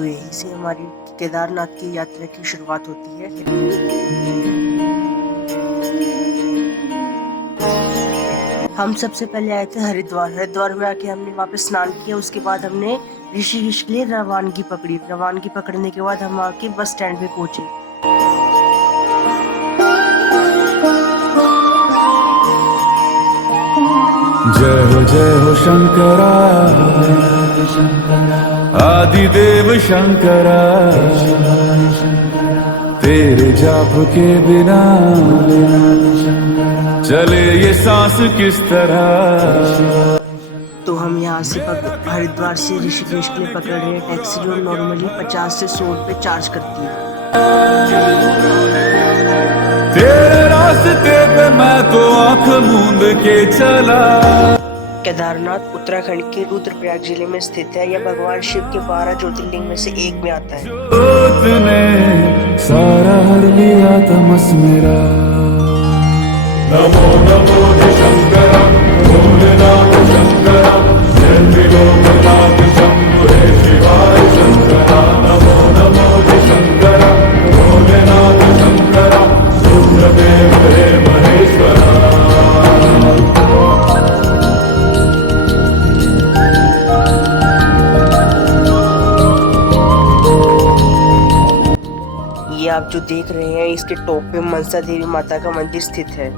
तो यहीं से हमारी केदारनाथ की यात्रा की शुरुआत होती है। हम सबसे पहले आए थे हरिद्वार। हरिद्वार में आके हमने वहाँ पे स्नान किया। उसके बाद हमने ऋषिकेश के लिए रवानगी पकड़ी। रवानगी पकड़ने के बाद हम आके बस स्टैंड पे पहुंचे। जय हो शंकरा, आदिदेव शंकरा, तेरे जाप के बिना चले ये सांस किस तरह। तो हम यहाँ से हरिद्वार से ऋषिकेश के लिए पकड़ रहे हैं टैक्सी, जो नॉर्मली 50 से 100 रुपये चार्ज करती है। तेरे रास्ते पे मैं तो आंख मूंद के चला। केदारनाथ उत्तराखंड के रुद्रप्रयाग जिले में स्थित है। यह भगवान शिव के 12 ज्योतिर्लिंग में से एक में आता है। तूने सारा हर लिया तमस मेरा। नमो नमो शंकरा, भोलेनाथ शंकरा, निर्विलोकनाथ शंभो शिवाय शंकरा। नमो नमो शंकरा, भोलेनाथ शंकरा, रुद्रदेव हे महेश्वरा। ये आप जो देख रहे हैं, इसके टॉप पे मनसा देवी माता का मंदिर स्थित है।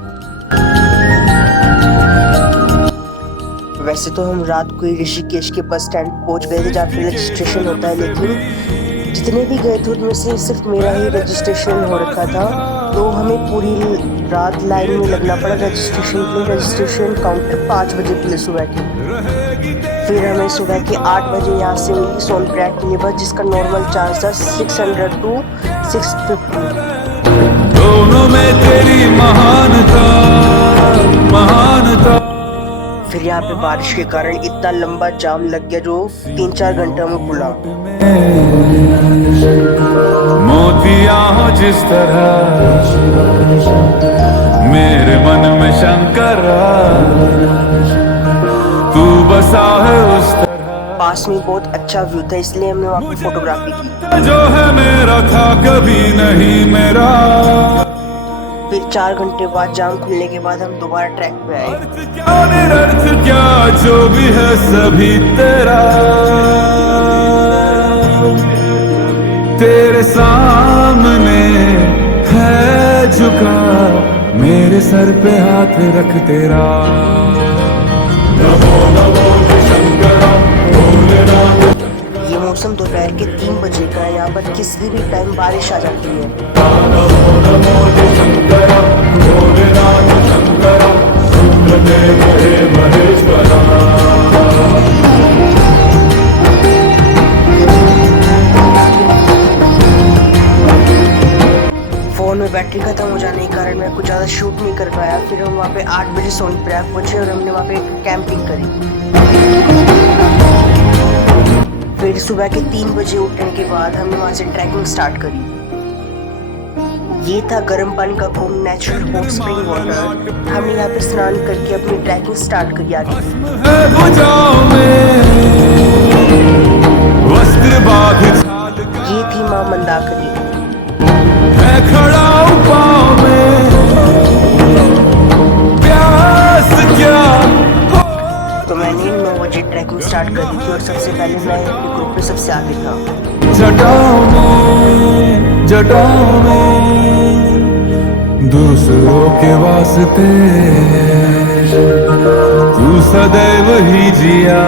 वैसे तो हम रात को ही ऋषिकेश के बस स्टैंड पहुंच गए थे जहाँ पे रजिस्ट्रेशन होता है, लेकिन जितने भी गए थे उनमें से सिर्फ मेरा ही रजिस्ट्रेशन हो रखा था। तो हमें पूरी रात लाइन में लगना पड़ा रजिस्ट्रेशन के लिए। रजिस्ट्रेशन काउंटर 5 बजे खुले सुबह के। फिर हमें सुबह के 8 बजे यहाँ से मिली सोनप्रयाग के लिए बस, जिसका नॉर्मल चार्ज था 600 to 650। दोनों में तेरी महानता, महानता। फिर यहाँ पे बारिश के कारण इतना लंबा जाम लग गया जो 3-4 घंटे में खुला। मोतिया हो जिस तरह मेरे मन में शंकरा, तू बसा है उस तरह। पास में बहुत अच्छा व्यू था, इसलिए हमने वहाँ पे फोटोग्राफी की। जो है मेरा था कभी नहीं मेरा। फिर 4 घंटे बाद जाम खुलने के बाद हम दोबारा ट्रैक पे आए। क्या निरर्थ क्या जो भी है सभी तेरा, तेरे सामने है झुका, मेरे सर पे हाथ रख तेरा। नमो नमो शंकरा, भोलेनाथ। ये मौसम दोपहर के 3 बजे का है। यहाँ पर किसी भी टाइम बारिश आ जाती है। नमो नमो शंकरा, भोलेनाथ शंकरा, रुद्रदेव हे महेश्वरा। फोन में बैटरी खत्म हो जाने के कारण मैं कुछ ज़्यादा शूट नहीं कर पाया। फिर हम वहाँ पे 8 बजे सोनप्रयाग पहुंचे और हमने वहाँ पे कैंपिंग करी। फिर सुबह के 3 बजे उठने के बाद हमने वहाँ से ट्रैकिंग स्टार्ट करी। ये था गर्म पानी का कुंड, नेचुरल हॉट स्प्रिंग वाटर। हमने यहाँ पे स्नान करके अपनी ट्रैकिंग स्टार्ट करी आगे। ये थी माँ मंदाकिनी। खड़ा पाँव में प्यास क्या। तो मैंने 9 बजे ट्रैकिंग स्टार्ट कर दी थी और सबसे पहले मैं अपने ग्रुप में सबसे आगे था। जटाओं में दूसरों के वास्ते तू सदैव ही जिया,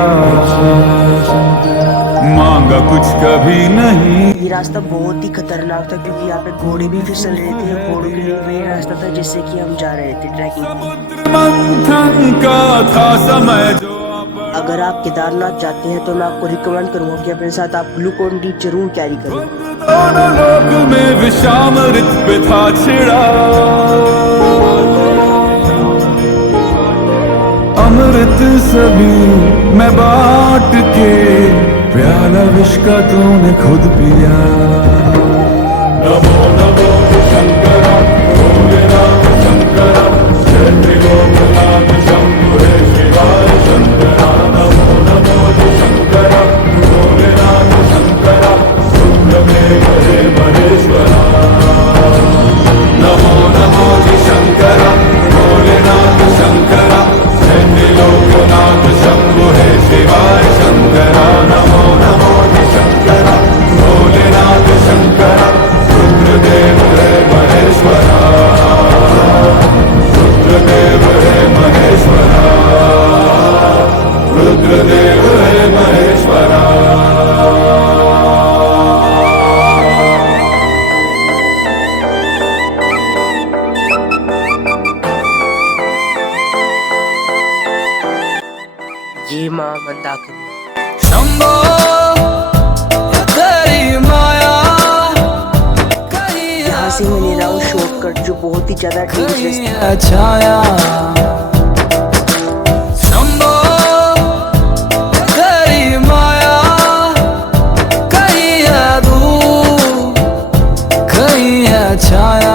मांगा कुछ कभी नहीं। ये रास्ता बहुत ही खतरनाक था क्योंकि यहाँ पे घोड़े भी फिसल रहे थे। घोड़ों के लिए वही रास्ता था जिससे कि हम जा रहे थे ट्रैकिंग। मंथन का था समय जो। अगर आप केदारनाथ जाते हैं तो मैं आपको रिकमेंड करूंगा कि अपने साथ आप ग्लूकोन डी जरूर कैरी करें। दोनों लोक में विषामृत पे था छिड़ा, अमृत सभी मैं बांट के, प्याला विष का तूने खुद पिया। नमो नमो शंकरा, भोलेनाथ शंकरा, निर्विलोकनाथ शंभो शिवाय शंकरा। नमो नमो शंकरा, भोलेनाथ शंकरा, महिमा मंदाकिनी। शंभो तेरी माया, यहाँ से मैं ले रहा हूँ शॉर्टकट जो बहुत ही ज्यादा डेंजरस था। छाया शंभो तेरी माया, कहीं है धूप कहीं है छाया।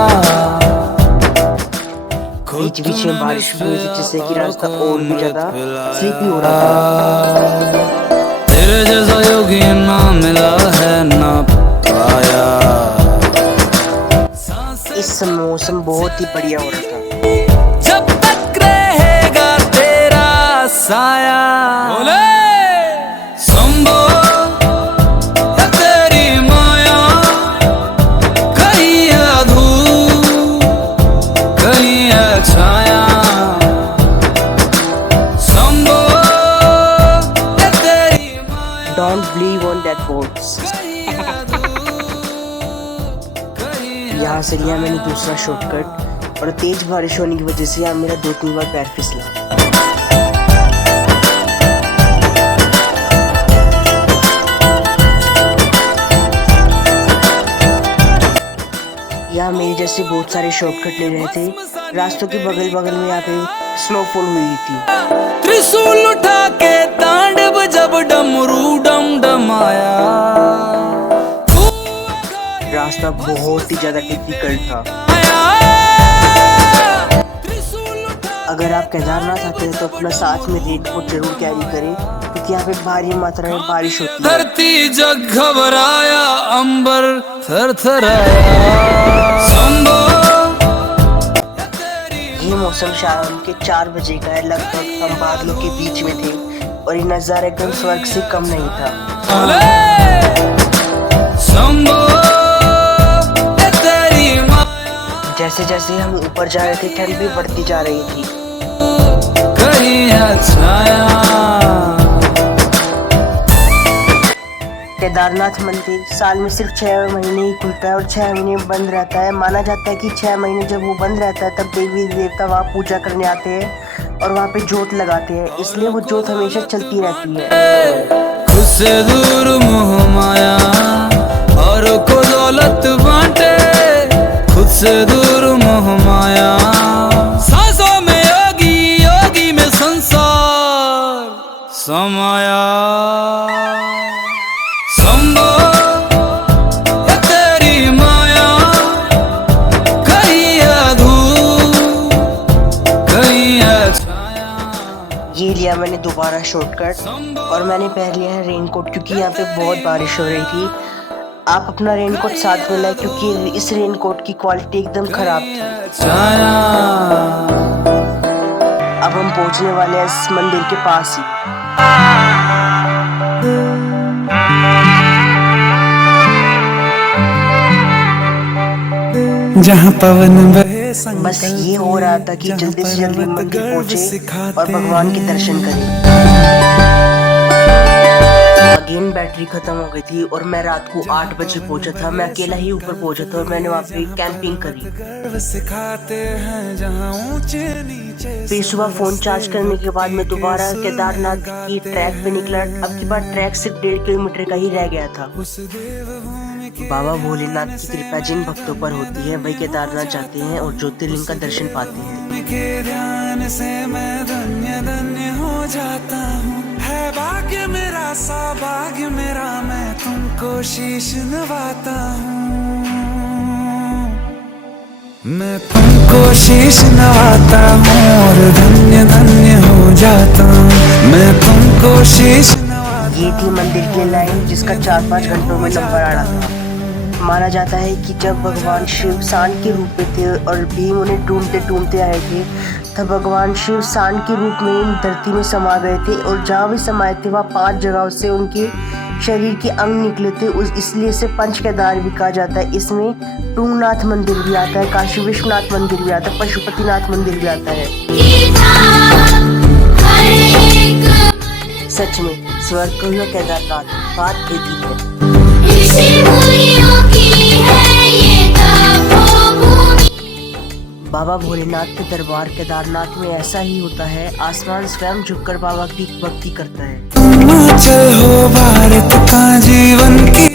बीच बीच में बारिश हुई थी जिससे कि रास्ता और भी ज्यादा स्लीपी हो रहा था। तेरे जैसा योगी ना मिला है ना पाया। इस मौसम बहुत ही बढ़िया हो रहा था। जब तक रहेगा तेरा साया, शंभो तेरी माया, कहीं है धूप कहीं है छाया। शंभो तेरी माया, Don't believe on that words। यहाँ से लिया मैंने दूसरा शॉर्टकट और तेज बारिश होने की वजह से यहाँ मेरा 2-3 बार पैर फिसला। यहाँ मेरे जैसे बहुत सारे शॉर्टकट ले रहे थे। रास्तों के बगल बगल में यहाँ पे स्नोफॉल हुई थी। त्रिशूल उठा के तांडव जब डमरू डम डमाया। रास्ता बहुत ही ज्यादा डिफिकल्ट था। अगर आप केदारनाथ आते हैं तो अपना साथ में रेनकोट जरूर कैरी करें क्योंकि यहाँ पे भारी मात्रा में बारिश होती है। धरती जग घबराया, अंबर थरथराया। ये मौसम शाम के 4 बजे का है। लगभग हम बादलों के बीच में थे और ये नजारा एकदम स्वर्ग से कम नहीं था। जैसे जैसे हम ऊपर जा रहे थे ठंड भी बढ़ती जा रही थी। केदारनाथ मंदिर साल में सिर्फ 6 महीने ही खुलता है और 6 महीने बंद रहता है। माना जाता है कि 6 महीने जब वो बंद रहता है तब देवी देवता वहाँ पूजा करने आते हैं और वहाँ पे जोत लगाते हैं, इसलिए वो जोत हमेशा चलती रहती है। खुद से दूर मोह माया और को दौलत बांटे, खुद से दूर मोह माया। सांसों में योगी योगी में संसार समाया। शंभो तेरी माया, कहीं है धूप कहीं है छाया। ये लिया मैंने दोबारा शॉर्टकट और मैंने पहन लिया है रेनकोट क्योंकि यहाँ पे बहुत बारिश हो रही थी। आप अपना रेनकोट साथ में लाए क्योंकि इस रेनकोट की क्वालिटी एकदम खराब थी। अब हम पहुंचने वाले हैं इस मंदिर के पास ही। जहाँ पवन बहे बस ये हो रहा था कि जल्दी से जल्दी मंदिर पहुंचे और भगवान के दर्शन करें। अगेन बैटरी खत्म हो गई थी और मैं रात को 8 बजे पहुंचा था। मैं अकेला ही ऊपर पहुंचा था और मैंने वहाँ पे कैंपिंग करी। फिर सुबह फोन चार्ज करने के बाद मैं दोबारा केदारनाथ की ट्रैक पे निकला। अब की बार ट्रैक सिर्फ 1.5 किलोमीटर का ही रह गया था। बाबा भोलेनाथ की कृपा जिन भक्तों पर होती है वही केदारनाथ जाते हैं और ज्योतिर्लिंग का दर्शन पाते हैं। के ध्यान से मैं धन्य धन्य हो जाता हूँ। है भाग्य मेरा सौभाग्य मेरा, मैं तुमको शीश नवाता हूँ। मैं तुमको शीश नवाता हूँ और धन्य धन्य हो जाता हूँ। मैं तुमको शीश ये थी मंदिर की लाइन जिसका 4-5 घंटों में नंबर आ रहा था। माना जाता है कि जब भगवान शिव सांड के रूप में थे और भीम उन्हें ढूंढते ढूंढते आए थे तब भगवान शिव सांड के रूप में धरती में समा गए थे और जहाँ भी समाये थे वहाँ 5 जगहों से उनके शरीर के अंग निकले थे। इसलिए इसे पंच केदार भी कहा जाता है। इसमें टूंगनाथ मंदिर भी आता है, काशी विश्वनाथ मंदिर भी आता है, पशुपतिनाथ मंदिर भी आता है। सच में स्वर्ग को यह केदारनाथ बात कहती है। बाबा भोलेनाथ के दरबार केदारनाथ में ऐसा ही होता है। आसमान स्वयं झुककर बाबा की भक्ति करता है। हिमाचल हो भारत का जीवन की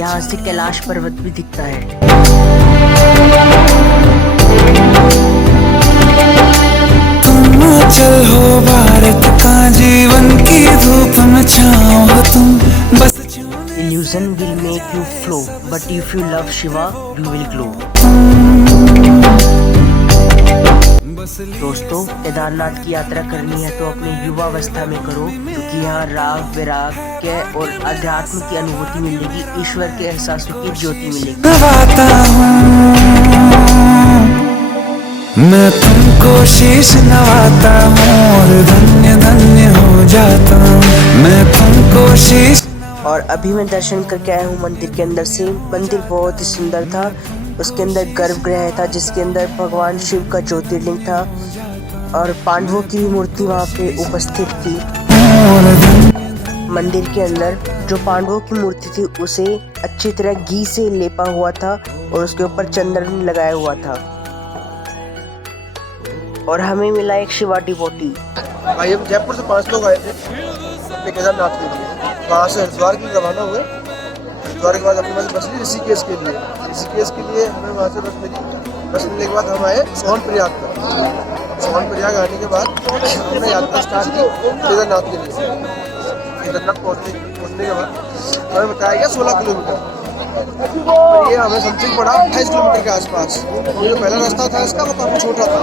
यहाँ से कैलाश पर्वत भी दिखता है। हिमाचल हो भारत का जीवन की धूप में छाओ हो तुम बस Illusion will make you flow, but if you love Shiva, you will glow. दोस्तों, केदारनाथ की यात्रा करनी है तो अपने युवावस्था में करो, क्योंकि यहाँ राग वैराग्य और अध्यात्म की अनुभूति मिलेगी, ईश्वर के एहसासों की ज्योति मिलेगी। मैं तुमको शीश नवाता हूँ और धन्य धन्य हो जाता हूँ। मैं तुमको शीश और अभी मैं दर्शन करके आया हूँ मंदिर के अंदर से। मंदिर बहुत ही सुंदर था। उसके अंदर गर्भगृह था जिसके अंदर भगवान शिव का ज्योतिर्लिंग था और पांडवों की मूर्ति वहाँ पे उपस्थित थी। मंदिर के अंदर जो पांडवों की मूर्ति थी उसे अच्छी तरह घी से लेपा हुआ था और उसके ऊपर चंदन लगाया हुआ था। और हमें मिला एक शिवा डिवोटी। भाई हम जयपुर से 5 लोग आए थे अपने केदारनाथ के लिए। वहाँ से हरिद्वार के लिए रवाना हुए। हरिद्वार के बाद अपने पास बस ली ऋषिकेश के लिए। ऋषिकेश के लिए हमें वहाँ से बस मिली। बस मिलने के बाद हम आए सोनप्रयाग पर। सोनप्रयाग आने के बाद हमने यात्रा स्टार्ट की केदारनाथ के लिए। केदारनाथ पहुँचने के बाद हमें बताया गया 16 किलोमीटर। ये हमें समथिंग पड़ा 28 किलोमीटर के आसपास। जो पहला रास्ता था इसका वो काफ़ी छोटा था।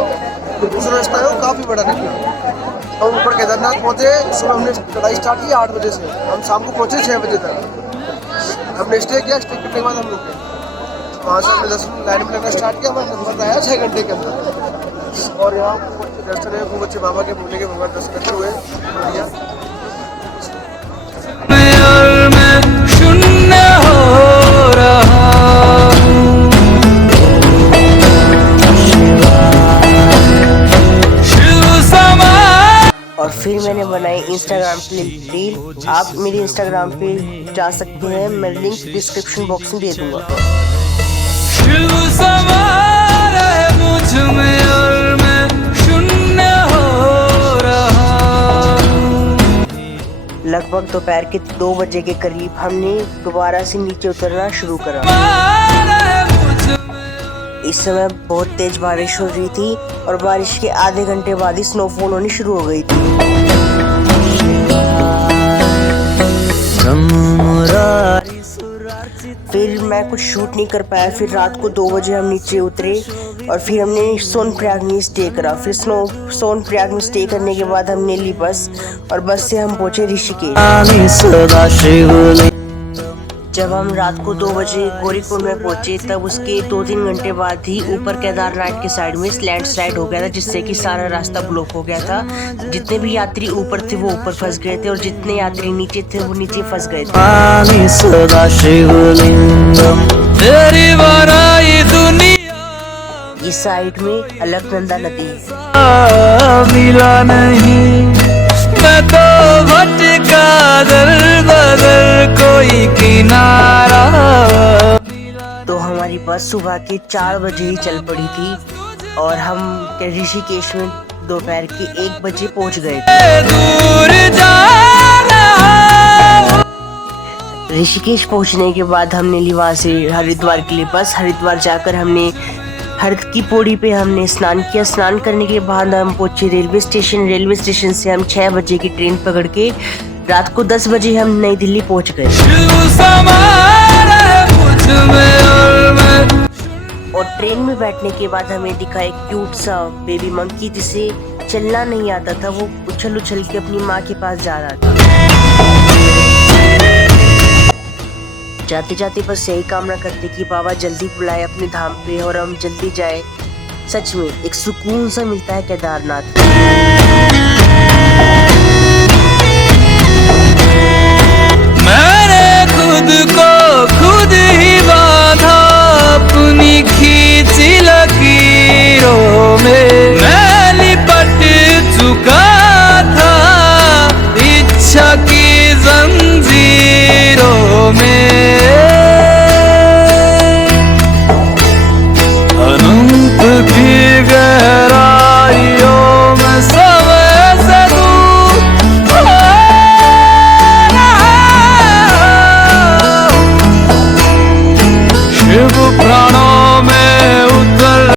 जो दूसरा रास्ता है वो काफ़ी बड़ा निकला। हम ऊपर केदारनाथ पहुँचे। सुबह हमने चढ़ाई स्टार्ट की 8 बजे से। हम शाम को पहुँचे 6 बजे तक। हमने स्टे किया। स्टे करने के बाद हम रुके। वहाँ से हमने 10 मिनट लाइन में लगना स्टार्ट किया। हमारा नंबर आया 6 घंटे के अंदर। और यहाँ खूब अच्छे दर्शन है। खूब अच्छे बाबा के भोले के भगवान दर्शन करते हुए बढ़िया। और फिर मैंने बनाई इंस्टाग्राम के लिए रील। आप मेरे इंस्टाग्राम पे जा सकते हैं, मैं लिंक डिस्क्रिप्शन बॉक्स में दे दूंगा। लगभग दोपहर के 2 बजे के करीब हमने दोबारा से नीचे उतरना शुरू करा। इस समय बहुत तेज बारिश हो रही थी और बारिश के आधे घंटे बाद ही स्नोफॉल होनी शुरू हो गई थी। फिर मैं कुछ शूट नहीं कर पाया। फिर रात को 2 बजे हम नीचे उतरे और फिर हमने सोनप्रयाग में स्टे करा। फिर सोनप्रयाग में स्टे करने के बाद हमने ली बस और बस से हम पहुंचे ऋषिकेश। जब हम रात को 2 बजे गौरीकुंड में पहुंचे तब उसके 2-3 घंटे बाद ही ऊपर केदारनाथ के साइड में लैंडस्लाइड हो गया था, जिससे कि सारा रास्ता ब्लॉक हो गया था। जितने भी यात्री ऊपर थे वो ऊपर फंस गए थे और जितने यात्री नीचे थे वो नीचे फंस गए थे। इस साइड में अलकनंदा नदी मिला नहीं मैं तो भटका दर कोई किनारा। तो हमारी बस सुबह के 4 बजे ही चल पड़ी थी और हम ऋषिकेश में दोपहर के 1 बजे पहुंच गए थे। दूर ऋषिकेश पहुंचने के बाद हमने ली वहाँ से हरिद्वार के लिए बस। हरिद्वार जाकर हमने हरद की पौड़ी पे हमने स्नान किया। स्नान करने के बाद हम पहुंचे रेलवे स्टेशन। रेलवे स्टेशन से हम 6 बजे की ट्रेन पकड़ के रात को 10 बजे हम नई दिल्ली पहुंच गए। और ट्रेन में बैठने के बाद हमें दिखा एक क्यूट सा बेबी मंकी जिसे चलना नहीं आता था। वो उछल उछल के अपनी माँ के पास जा रहा था। जाते जाते बस यही कामना करते कि बाबा जल्दी बुलाए अपने धाम पे और हम जल्दी जाए। सच में एक सुकून सा मिलता है केदारनाथ। मैंने खुद को खुद ही बांधा अपनी